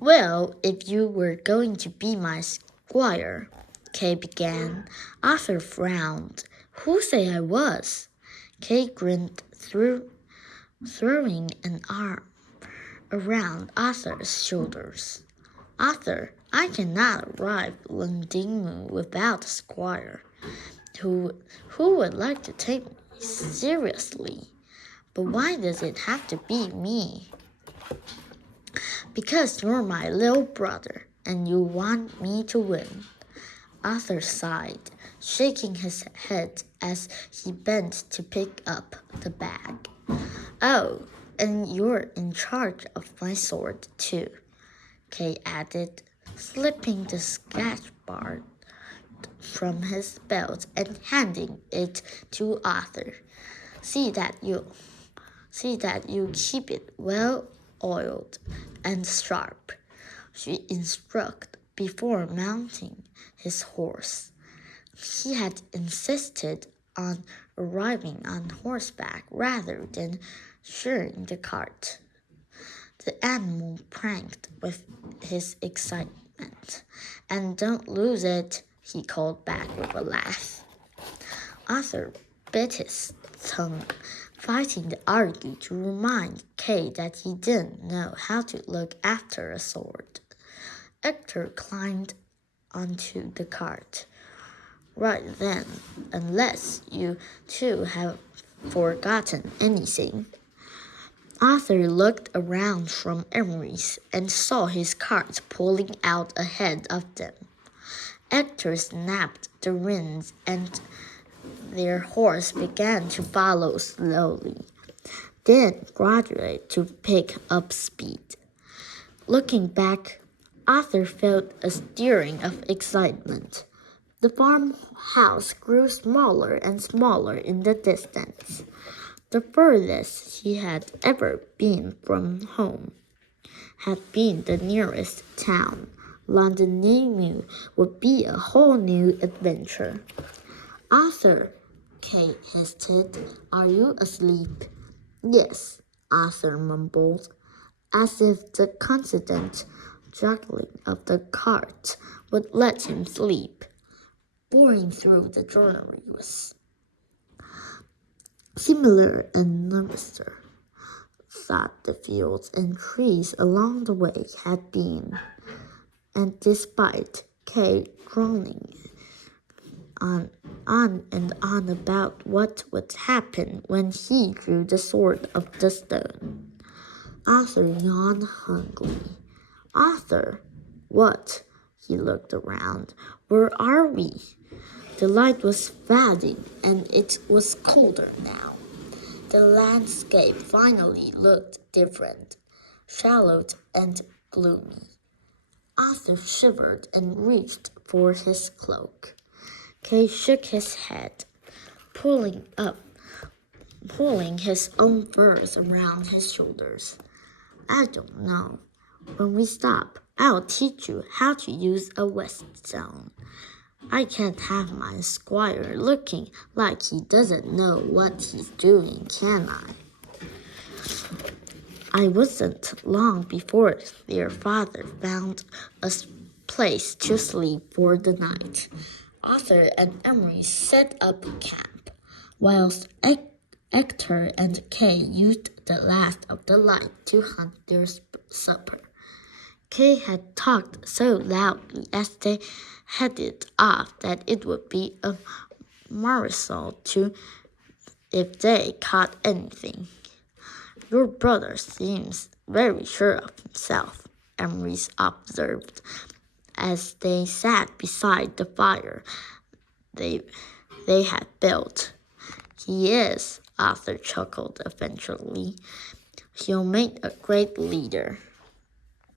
Well, if you were going to be my squire, Kay began. Arthur frowned. Who say I was? Kay grinned, throwing an arm around Arthur's shoulders. Arthur, I cannot arrive Londinium without a squire who would like to take me seriously. But why does it have to be me? Because you're my little brother, and you want me to win. Arthur sighed, shaking his head as he bent to pick up the bag. Oh, and you're in charge of my sword, too, Kay added, slipping the scratch-bar from his belt and handing it to Arthur. See that you keep it well oiled and sharp, she instructed before mounting his horse. He had insisted on arriving on horseback rather than sharing the cart. The animal pranked with his excitement. And don't lose it, he called back with a laugh. Arthur bit his tongue, fighting to argue to remind Kay that he didn't know how to look after a sword. Hector climbed onto the cart. Right then, unless you two have forgotten anything. Arthur looked around from Emery's and saw his cart pulling out ahead of them. Hector snapped the reins and their horse began to follow slowly, then gradually to pick up speed. Looking back, Arthur felt a stirring of excitement. The farmhouse grew smaller and smaller in the distance. The furthest he had ever been from home had been the nearest town. Londinium would be a whole new adventure. Arthur, Kay hissed, are you asleep? Yes, Arthur mumbled, as if the constant juggling of the cart would let him sleep. Boring through the journey was similar and nicer, thought the fields and trees along the way had been, and despite Kay droning on and on about what would happen when he drew the sword of the stone, Arthur yawned hungrily. Arthur, what? He looked around. Where are we? The light was fading, and it was colder now. The landscape finally looked different, shallowed and gloomy. Arthur shivered and reached for his cloak. Kay shook his head, pulling his own furs around his shoulders. I don't know. When we stop, I'll teach you how to use a whetstone. I can't have my squire looking like he doesn't know what he's doing, can I? I wasn't long before their father found a place to sleep for the night. Arthur and Emery set up camp, whilst Hector and Kay used the last of the light to hunt their supper. Kay had talked so loudly as they headed off that it would be a marvel if they caught anything. Your brother seems very sure of himself, Emery observed, as they sat beside the fire they had built. He is, Arthur chuckled eventually. He'll make a great leader.